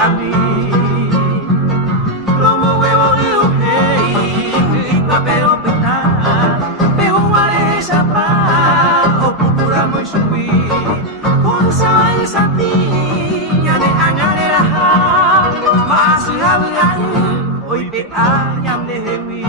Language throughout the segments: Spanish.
kami Lomo huevo de ojei Papero peta Pehu wale sapa O pupura moi suwi Con sawai sati Nyane angare raha Maasu habulan Oi pe anyam dehewi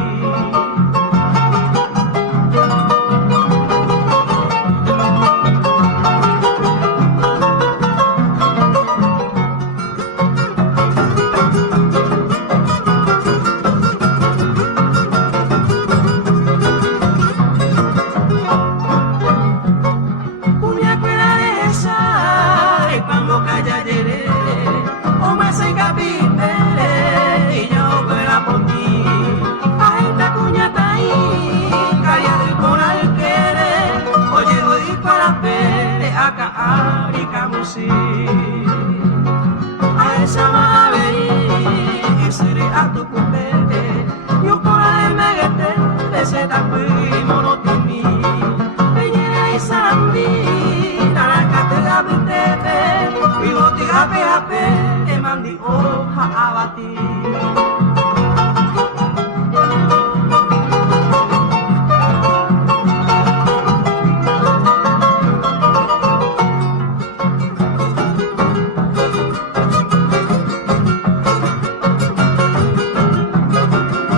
Ari kamusi Ay sama abei Isiri atu kupete Yukora emegete Bese takui monotimi Peñere isambi Narakate gabitete Wiboti gape gape Emandi oha abati